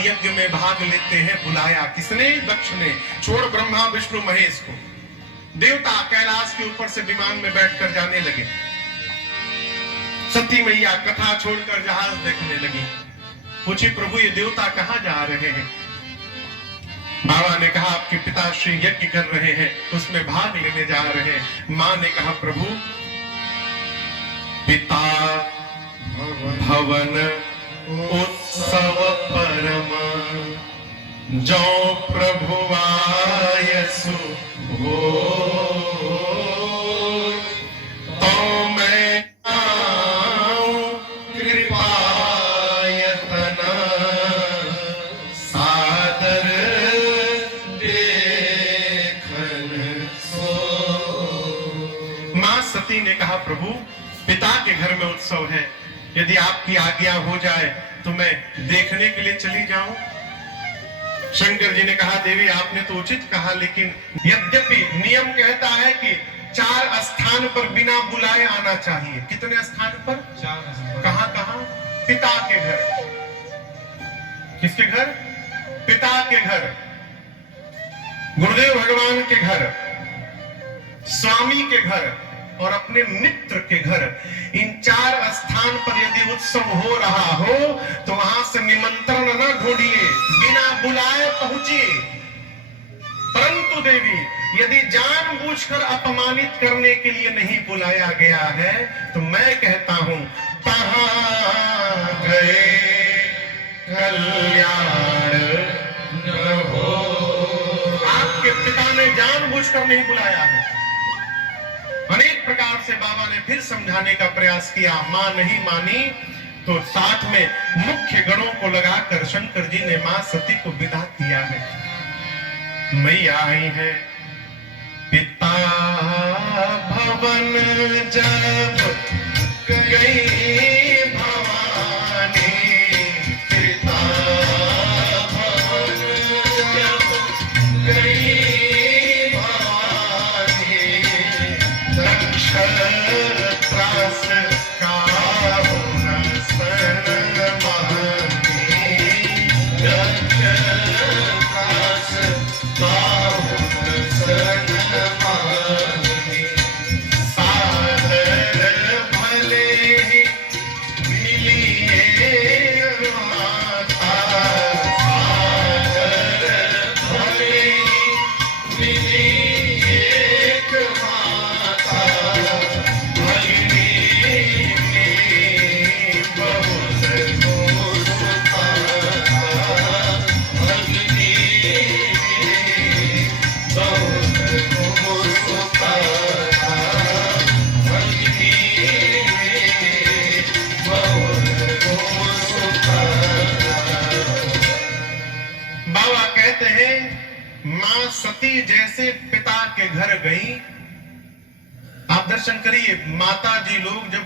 यज्ञ में भाग लेते हैं। बुलाया किसने? दक्ष ने। छोड़ ब्रह्मा विष्णु महेश को, देवता कैलाश के ऊपर से विमान में बैठकर जाने लगे। सती मैया कथा छोड़कर जहाज देखने लगी। पूछी प्रभु ये देवता कहां जा रहे हैं? बाबा ने कहा आपके पिताश्री यज्ञ कर रहे हैं, उसमें भाग लेने जा रहे हैं। मां ने कहा प्रभु पिता भवन उत्सव परम जो प्रभु आयसु हो तो मैं आऊं कृपायतना सादर देखन सो। मां सती ने कहा प्रभु पिता के घर में उत्सव है, यदि आपकी आज्ञा हो जाए तो मैं देखने के लिए चली जाऊं। शंकर जी ने कहा देवी आपने तो उचित कहा, लेकिन यद्यपि नियम कहता है कि 4 स्थान पर बिना बुलाए आना चाहिए। कितने स्थान पर? 4। कहां कहां? पिता के घर। किसके घर? पिता के घर, गुरुदेव भगवान के घर, स्वामी के घर और अपने मित्र के घर। इन 4 स्थान पर यदि उत्सव हो रहा हो तो वहां से निमंत्रण न ढूंढिए, बिना बुलाए पहुंचिए। परंतु देवी यदि जानबूझकर अपमानित करने के लिए नहीं बुलाया गया है तो मैं कहता हूं कहां गए कल्याण न हो। आपके पिता ने जानबूझकर नहीं बुलाया है। अनेक प्रकार से बाबा ने फिर समझाने का प्रयास किया, मां नहीं मानी तो साथ में मुख्य गणों को लगाकर शंकर जी ने मां सती को विदा किया है। मैया आई है पिता भवन जब गई भवानी, पिता भवन जब गई त्रास का सन मानी, त्रास का सन मानी। सादर भले ही मिलिए माता, सादर भले ही मिलिए माता। बाबा कहते हैं मां सती जैसे पिता के घर गई। आप दर्शन करिए, माता जी लोग जब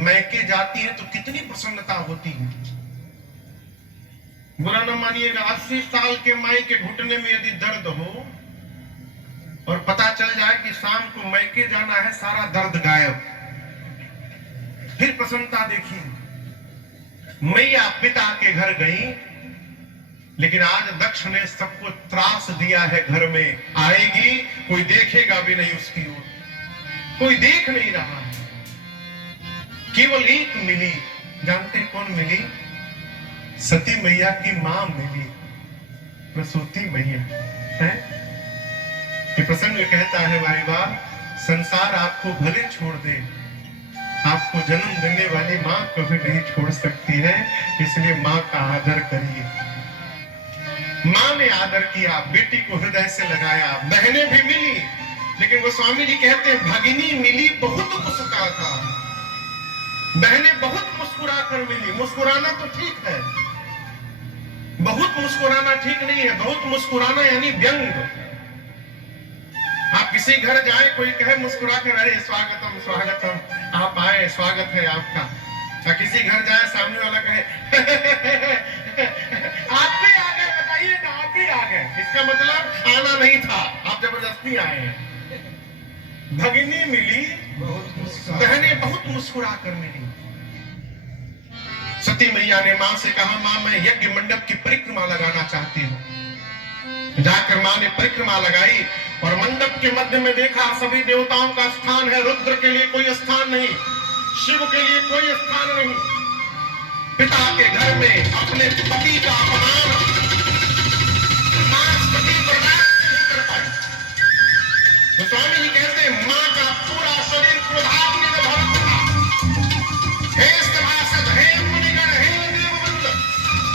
मैके जाती हैं तो कितनी प्रसन्नता होती है। बुरा न मानिएगा, 80 साल के माई के घुटने में यदि दर्द हो और पता चल जाए कि शाम को मैके जाना है, सारा दर्द गायब। फिर प्रसन्नता देखिए। मैया पिता के घर गई, लेकिन आज दक्ष ने सबको त्रास दिया है। घर में आएगी, कोई देखेगा भी नहीं उसकी ओर, कोई देख नहीं रहा है। केवल एक मिली, जानते कौन मिली? सती मैया की मां मिली, प्रसूति मैया है। ये प्रसंग कहता है भाई बाप, संसार आपको भले छोड़ दे, आपको जन्म देने वाली मां कभी नहीं छोड़ सकती है। इसलिए मां का आदर करिए। मां ने आदर किया, बेटी को हृदय से लगाया। बहनें भी मिली, लेकिन गोस्वामी जी कहते हैं भगिनी मिली बहुत मुस्कुराता। बहनें बहुत मुस्कुरा कर मिली। मुस्कुराना तो ठीक है, बहुत मुस्कुराना ठीक नहीं है। बहुत मुस्कुराना यानी व्यंग। आप किसी घर जाए, कोई कहे मुस्कुरा कर अरे स्वागतम स्वागतम, आप आए, स्वागत है आपका। या किसी घर जाए, सामने वाला कहे आप भी आ गए, बताइए ना आप भी आ गए, इसका मतलब आना नहीं था, आप जबरदस्ती आए हैं। भगिनी मिली, बहनें बहुत मुस्कुरा कर मिली। सती मैया ने मां से कहा, मां मैं यज्ञ मंडप की परिक्रमा लगाना चाहती हूं। जाकर मां ने परिक्रमा लगाई और मंडप के मध्य में देखा सभी देवताओं का स्थान है, रुद्र के लिए कोई स्थान नहीं, शिव के लिए कोई स्थान नहीं। पिता के घर में अपने पति का अपमान मां सती बर्दाश्त नहीं कर पाई। तो स्वामी जी कहते हैं मां का पूरा शरीर क्रोधाग्नि में भरा था। हे सभासद, हे मुनिगण, हे देववृंद,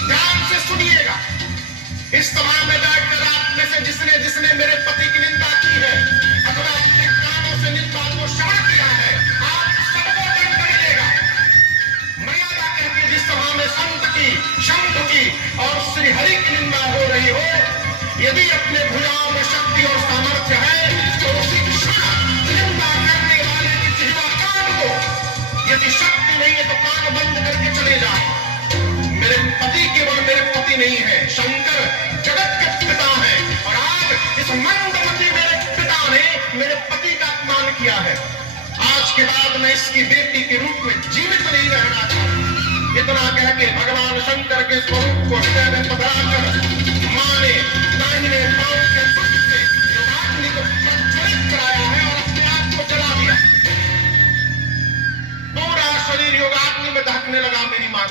ध्यान से सुनिएगा। इस सभा में बैठकर आप में से जिसने जिसने मेरे पति की निंदा की है अथवा अपने कानों से निंदा को श्रवण किया है, आप सबको दंड पड़ेगा। मर्यादा करके जिस सभा में संत की, शंख की और श्री हरि की निंदा हो रही हो, यदि अपने भुजाओं में शक्ति और सामर्थ्य है तो उसी क्षण निंदा करने वाले की जिह्वा काट दो। यदि शक्ति नहीं है तो कान बंद करके चले जाओ। मेरे पति केवल मेरे पति नहीं है, शंकर जगत के पिता है और आज इस मंदमती मेरे पिता ने मेरे पति का अपमान किया है। आज के बाद मैं इसकी बेटी के रूप में जीवित नहीं रहना चाहता। इतना कह के भगवान शंकर के स्वरूप को हृदय में पधराकर मां ने दाहिने पांव के दुख से योगाग्नि को प्रज्वलित कराया है और अपने आप को जला दिया। पूरा शरीर योगाग्नि में दहकने लगा। मेरी मां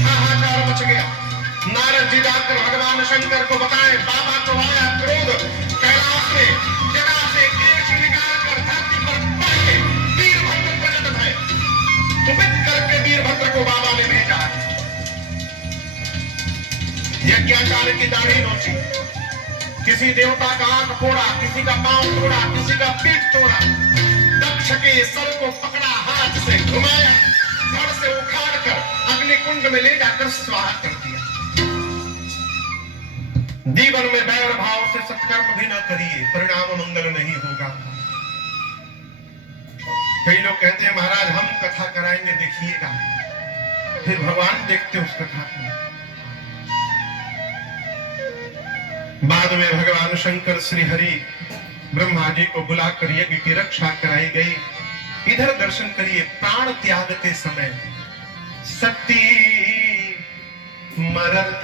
हाहाकार मच गया। नारद जी जाकर भगवान शंकर को बताएं, बाबा को आया क्रोध, कैलाश में जटा से केश निकालकर धरती पर पड़ के वीरभद्र प्रकट भय। कुपित करके वीरभद्र को बाबा ने भेजा। यज्ञाचार्य की दाढ़ी नोची, किसी देवता का आंख फोड़ा, किसी का पांव तोड़ा, किसी का पीठ तोड़ा। दक्ष के सर को पकड़ा, हाथ से घुमाया, धड़ से उखाड़ कर अग्निकुंड में ले जाकर स्वाहा कर दिया। जीवन में बैर भाव से सत्कर्म भी न करिए, परिणाम मंगल नहीं होगा। कई लोग कहते हैं महाराज हम कथा कराएंगे देखिएगा, फिर भगवान देखते उस कथा को। बाद में भगवान शंकर श्री हरि ब्रह्मा जी को बुलाकर यज्ञ की रक्षा कराई गई। इधर दर्शन करिए, प्राण त्यागते समय सती मरत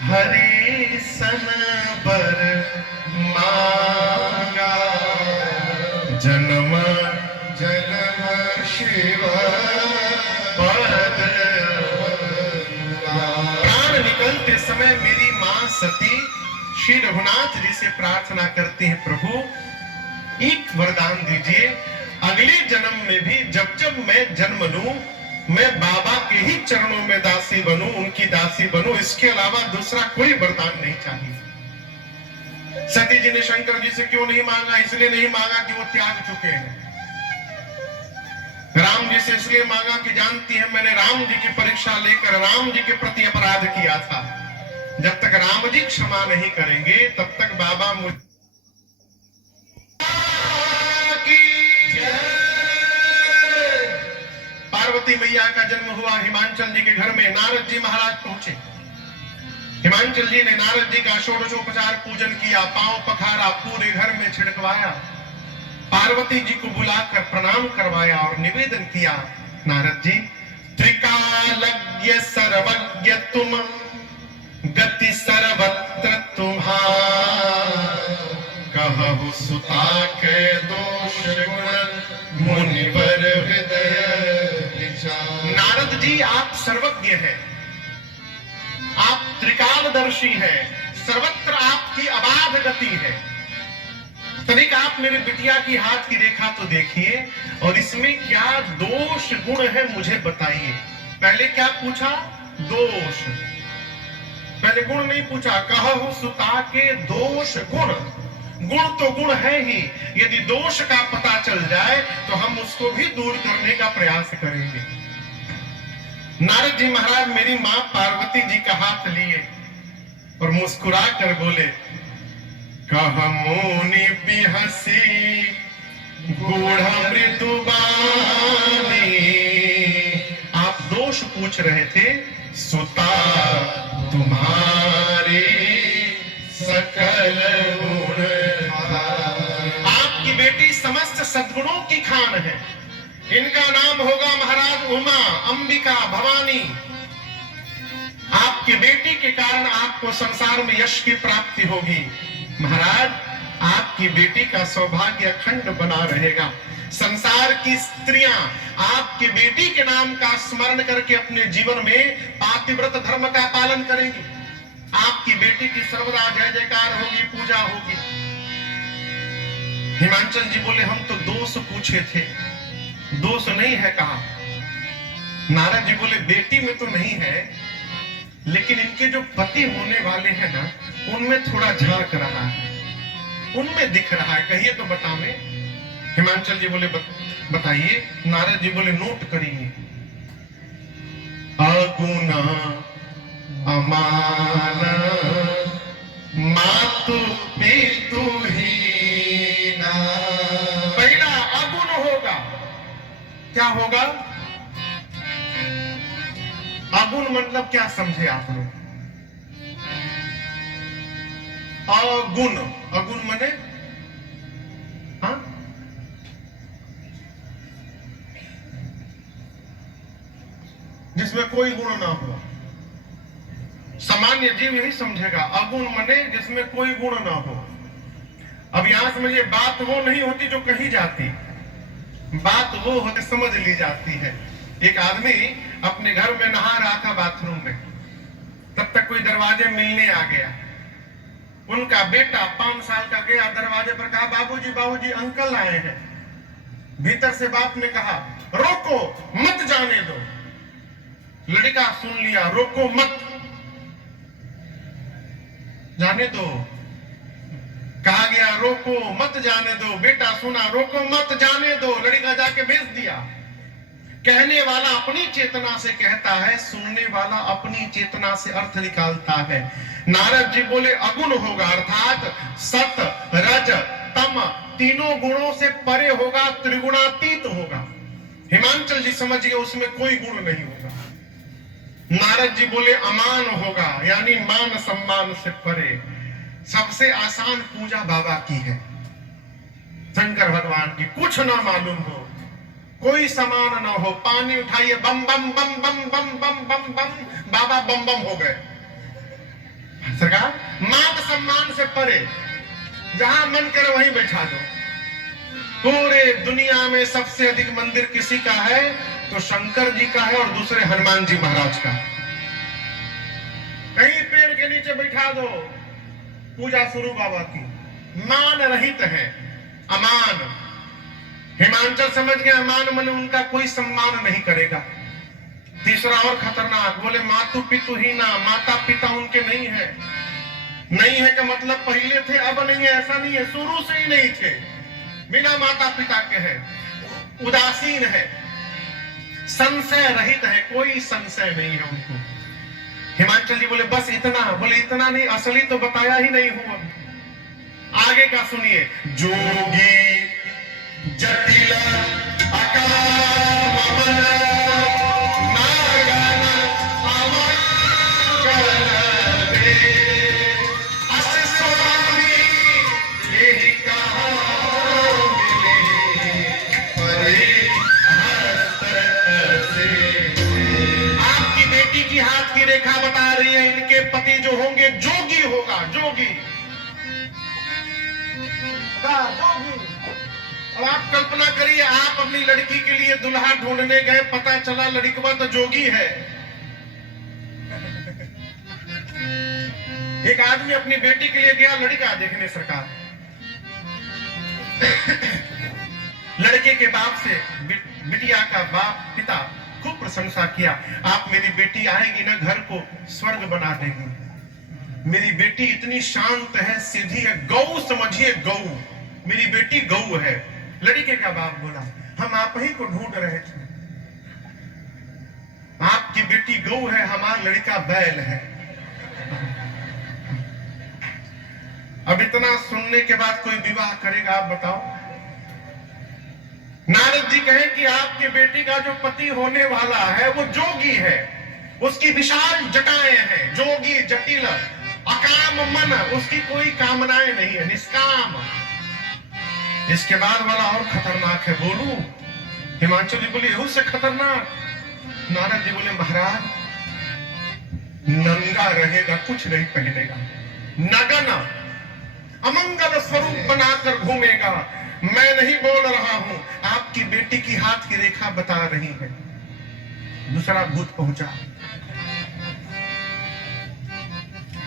हरि सन बर मांगा, जन्म जन्म शिव पद। प्राण निकलते समय मेरी मां सती श्री रघुनाथ जी से प्रार्थना करती है, प्रभु एक वरदान दीजिए, अगले जन्म में भी जब जब मैं जन्म लूं मैं बाबा के ही चरणों में दासी बनूं, उनकी दासी बनूं, इसके अलावा दूसरा कोई वरदान नहीं चाहिए। सती जी ने शंकर जी से क्यों नहीं मांगा? इसलिए नहीं मांगा कि वो त्याग चुके हैं। राम जी से इसलिए मांगा कि जानती है मैंने राम जी की परीक्षा लेकर राम जी के प्रति अपराध किया था। जब तक राम जी क्षमा नहीं करेंगे तब तक बाबा मुझे पार्वती मैया का जन्म हुआ हिमांचल जी के घर में। नारद जी महाराज पहुंचे। हिमांचल जी ने नारद जी का षोडशोपचार पूजन किया, पांव पखारा, पूरे घर में छिड़कवाया, पार्वती जी को बुलाकर प्रणाम करवाया और निवेदन किया, नारद जी त्रिकालज्ञ सर्वज्ञ तुम, गति सर्वत्र तुम्हार, कहु सुता के दोष गुण मुनिवर हृदय। नारद जी आप सर्वज्ञ हैं, आप त्रिकालदर्शी हैं, सर्वत्र आपकी अबाध गति है। तनिक आप मेरे बिटिया की हाथ की रेखा तो देखिए और इसमें क्या दोष गुण है मुझे बताइए। पहले क्या पूछा? दोष। पहले गुण नहीं पूछा। कहु सुता के दोष गुण। गुण तो गुण है ही, यदि दोष का पता चल जाए तो हम उसको भी दूर करने का प्रयास करेंगे। नारद जी महाराज मेरी मां पार्वती जी का हाथ लिए और मुस्कुरा कर बोले, कह मुनि बिहसी गूढ़ मृदुबानी। आप दोष पूछ रहे थे, सुता तुम्हारे सकल गुण, आपकी बेटी समस्त सद्गुणों की खान है, इनका नाम होगा महाराज उमा, अंबिका, भवानी। आपकी बेटी के कारण आपको संसार में यश की प्राप्ति होगी। महाराज, आपकी बेटी का सौभाग्य अखंड बना रहेगा। संसार की स्त्रियां आपकी बेटी के नाम का स्मरण करके अपने जीवन में पातिव्रत धर्म का पालन करेंगी। आपकी बेटी की सर्वदा जय जयकार होगी, पूजा होगी। हिमांचल जी बोले, हम तो दोष पूछे थे, दोष नहीं है कहा। नारद जी बोले, बेटी में तो नहीं है, लेकिन इनके जो पति होने वाले हैं ना, उनमें थोड़ा झांक रहा है, उनमें दिख रहा है। कहिए तो बतावे। हिमांचल जी बोले, बताइए। नारद जी बोले, नोट करिए। अगुण अमान मातु पितु हीना। पहला अगुण होगा। क्या होगा? अगुण मतलब क्या समझे आप लोग? अगुण, अगुण माने हाँ, जिसमें कोई गुण ना हो। सामान्य जीव यही समझेगा। अगुण माने जिसमें कोई गुण ना हो। अब यहां समझिए, बात वो नहीं होती जो कही जाती, बात वो होती समझ ली जाती है। एक आदमी अपने घर में नहा रहा था बाथरूम में, तब तक कोई दरवाजे मिलने आ गया। उनका बेटा 5 साल का गया, दरवाजे पर कहा, बाबूजी बाबूजी अंकल आए हैं। भीतर से बाप ने कहा, रोको मत जाने दो। लड़का सुन लिया, रोको मत जाने दो। कहा गया, रोको मत जाने दो। बेटा सुना, रोको मत जाने दो। लड़का जाके भेज दिया। कहने वाला अपनी चेतना से कहता है, सुनने वाला अपनी चेतना से अर्थ निकालता है। नारद जी बोले, अगुण होगा, अर्थात सत रज तम तीनों गुणों से परे होगा, त्रिगुणातीत होगा। हिमांचल जी समझिए, उसमें कोई गुण नहीं होगा। नारद जी बोले, अमान होगा, यानी मान सम्मान से परे। सबसे आसान पूजा बाबा की है, शंकर भगवान की। कुछ ना मालूम हो, कोई समान ना हो, पानी उठाइए, बम बम बम बम बम बम बम बम, बाबा बम बम हो गए। सरकार, मान सम्मान से परे, जहां मन करे वहीं बैठा दो। पूरे दुनिया में सबसे अधिक मंदिर किसी का है? तो शंकर जी का है, और दूसरे हनुमान जी महाराज का। कहीं पेड़ के नीचे बैठा दो, पूजा शुरू बाबा की। मान रहित है, अमान। हिमांचल समझ गया, अमान मन उनका कोई सम्मान नहीं करेगा। तीसरा और खतरनाक, बोले मातु पितु ही ना, माता पिता उनके नहीं है। नहीं है का मतलब पहले थे, अब नहीं है, ऐसा नहीं है, शुरू से ही नहीं थे। बिना माता पिता के है, उदासीन है, संशय रहित है, कोई संशय नहीं है उनको। हिमांचल जी बोले, बस इतना? बोले, इतना नहीं, असली तो बताया ही नहीं हुआ। आगे का सुनिए। जोगी जटिल रेखा बता रही है, इनके पति जो होंगे जोगी होगा, जोगी। जोगी। अब आप कल्पना करिए, आप अपनी लड़की के लिए दुल्हा ढूंढने गए, पता चला लड़कवा तो जोगी है। एक आदमी अपनी बेटी के लिए गया लड़का देखने सरकार। लड़के के बाप से बिटिया का बाप पिता खूब प्रशंसा किया। आप मेरी बेटी आएगी ना, घर को स्वर्ग बना देगी। मेरी बेटी इतनी शांत है, सीधी है, गौ समझिए, गौ। मेरी बेटी गौ है। लड़के का बाप बोला, हम आप ही को ढूंढ रहे थे। आपकी बेटी गौ है, हमारा लड़का बैल है। अब इतना सुनने के बाद कोई विवाह करेगा? आप बताओ। नारद जी कहें कि आपके बेटी का जो पति होने वाला है वो जोगी है, उसकी विशाल जटाएं हैं, जोगी जटिल अकाम मन, उसकी कोई कामनाएं नहीं है, निष्काम। इसके बाद वाला और खतरनाक है, बोलूं? हिमांशु जी बोले एहू से खतरनाक। नारद जी बोले महाराज नंगा रहेगा, कुछ नहीं पहनेगा, नगन अमंगल स्वरूप बनाकर घूमेगा। मैं नहीं बोल रहा हूं, आपकी बेटी की हाथ की रेखा बता रही है। दूसरा भूत पहुंचा।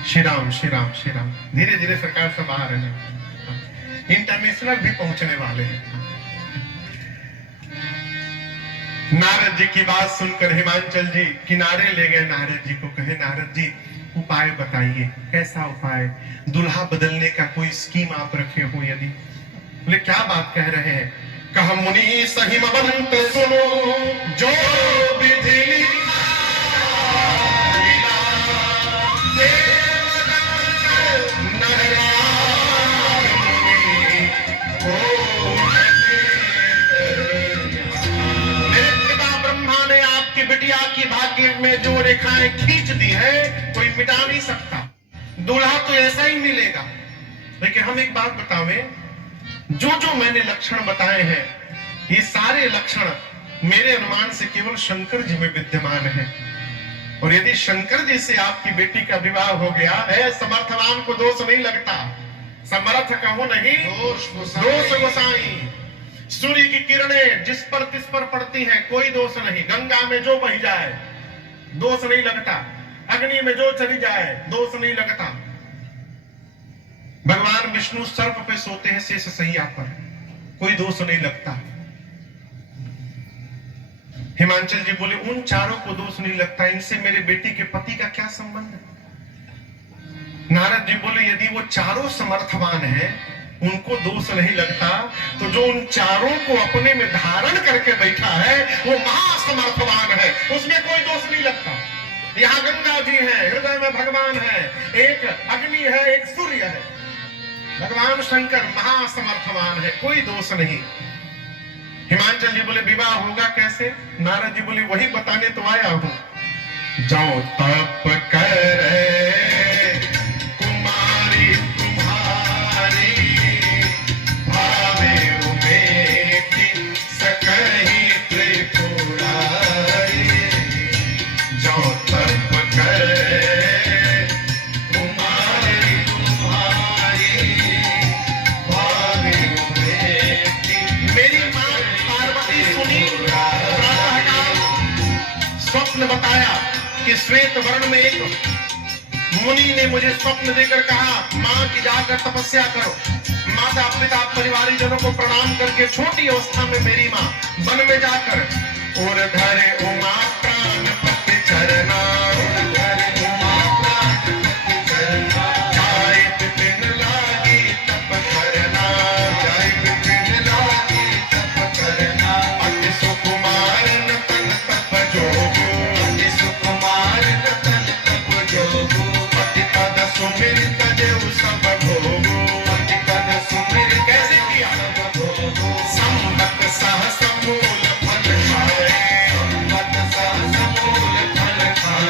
श्री राम श्री राम श्री राम। धीरे धीरे सरकार सब आ रहे हैं, इंटरनेशनल भी पहुंचने वाले हैं। नारद जी की बात सुनकर हिमांचल जी किनारे ले गए, नारद जी को कहे नारद जी उपाय बताइए। कैसा उपाय? दूल्हा बदलने का कोई स्कीम आप रखे हो यदि? बोले क्या बात कह रहे हैं? कहा मुनि सहिमवंत सुनो जो विधि बिटिया की भाग्य में जो रेखाएं खींच दी है कोई मिटा नहीं सकता। दूल्हा तो ऐसा ही मिलेगा। लेकिन हम एक बात बतावें, जो जो मैंने लक्षण बताए हैं ये सारे लक्षण मेरे अनुमान से केवल शंकर जी में विद्यमान है। और यदि शंकर जी से आपकी बेटी का विवाह हो गया है, समर्थवान को दोष नहीं लगता। समर्थ कहो नहीं दोष गोसाई। सूर्य की किरणें जिस पर तिस पर पड़ती हैं कोई दोष नहीं। गंगा में जो बह जाए दोष नहीं लगता, अग्नि में जो चली जाए दोष नहीं लगता। भगवान विष्णु सर्प पे सोते हैं शेष सैया पर, कोई दोष नहीं लगता। हिमांचल जी बोले उन चारों को दोष नहीं लगता, इनसे मेरे बेटी के पति का क्या संबंध? नारद जी बोले यदि वो चारों समर्थवान हैं उनको दोष नहीं लगता, तो जो उन चारों को अपने में धारण करके बैठा है वो महासमर्थवान है, उसमें कोई दोष नहीं लगता। यहाँ गंगा जी है, हृदय में भगवान है, एक अग्नि है, एक सूर्य है। भगवान शंकर महासमर्थवान है, कोई दोष नहीं। हिमांचल जी बोले विवाह होगा कैसे? नारद जी बोले वही बताने तो आया हूं। जाओ तप करे कुमारी तुम्हारी, भावे उमेठी सकहि त्रिपुरारी। जाओ तप करे कुमारी तुम्हारी, भावे उमेठी। मेरी मां पार्वती सुनी, स्वप्न बताया कि श्वेत वर्ण में एक मुनि ने मुझे स्वप्न देकर कहा मां की जाकर तपस्या करो। माता पिता परिवारी जनों को प्रणाम करके छोटी अवस्था में मेरी मां वन में जाकर और धरे उमा प्राण पति चरना, जाय विपिन लागी तप करना, जाय विपिन लागी तप करना। अति सुकुमार नतन तप जोगु, अति सुकुमार नतन तप जोगु। पति पद सुमिर तजेउ सब भोगु, पति पद सुमिर कैसे किया? संबत सहस मूल फल खाए, संबत सहस मूल फल खाए।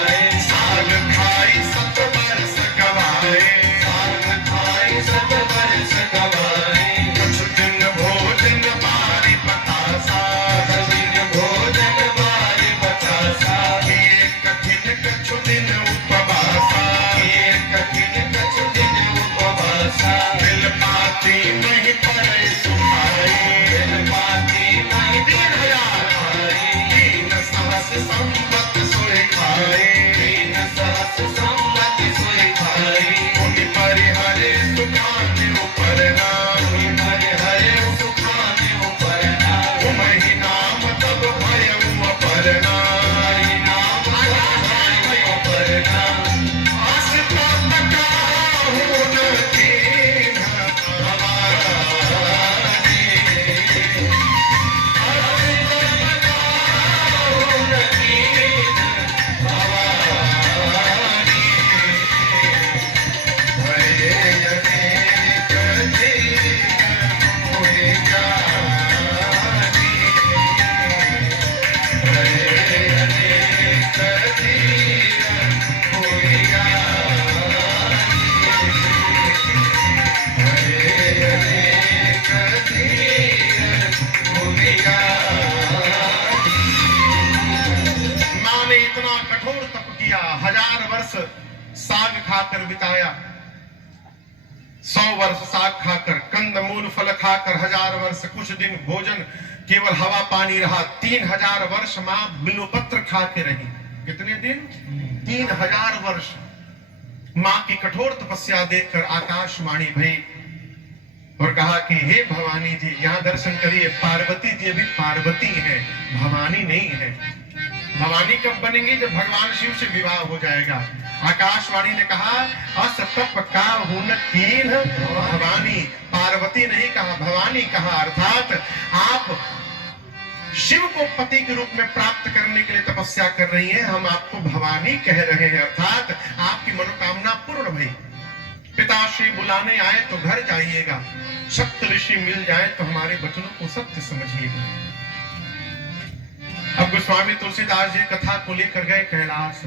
बिताया। 100 वर्ष साग खाकर, कंद मूल फल खाकर, 1000 वर्ष कुछ दिन भोजन केवल हवा पानी रहा। 3000 वर्ष मां बिल्वपत्र खा के रही। कितने दिन? 3000 वर्ष। मां की कठोर तपस्या देखकर आकाशवाणी भई और कहा कि हे भवानी जी, यहां दर्शन करिए। पार्वती जी अभी पार्वती है, भवानी नहीं है। भवानी कब बनेंगी? जब भगवान शिव से विवाह हो जाएगा। आकाशवाणी ने कहा असतप का हुन कीन भवानी। पार्वती नहीं कहा, भवानी कहा। अर्थात आप शिव को पति के रूप में प्राप्त करने के लिए तपस्या कर रही हैं, हम आपको भवानी कह रहे हैं। अर्थात आपकी मनोकामना पूर्ण भई। पिताश्री बुलाने आए तो घर जाइएगा, सप्त ऋषि मिल जाए तो हमारे वचनों को सत्य समझिएगा। अब गोस्वामी तुलसीदास जी कथा को लेकर गए कैलाश।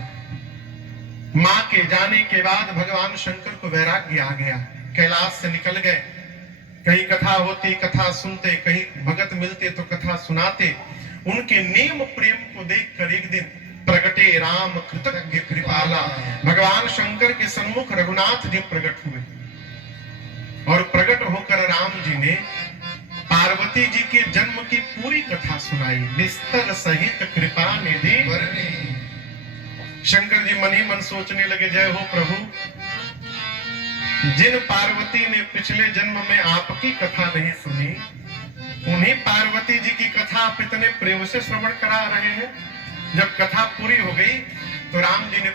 मां के जाने के बाद भगवान शंकर को वैराग्य आ गया, कैलाश से निकल गए। कहीं कथा होती, कथा सुनते, कहीं भगत मिलते तो कथा सुनाते। उनके नेम प्रेम को देखकर एक दिन प्रगटे राम कृतज्ञ कृपाला। भगवान शंकर के सन्मुख रघुनाथ जी प्रकट हुए और प्रकट होकर राम जी ने पार्वती जी के जन्म की पूरी कथा सुनाई। निस्तर सहित कृपा निधि। शंकर जी मन ही मन सोचने लगे, जय हो प्रभु, जिन पार्वती ने पिछले जन्म में आपकी कथा नहीं सुनी, उन्हीं पार्वती जी की कथा आप इतने प्रेम से श्रवण करा रहे हैं। जब कथा पूरी हो गई तो राम जी ने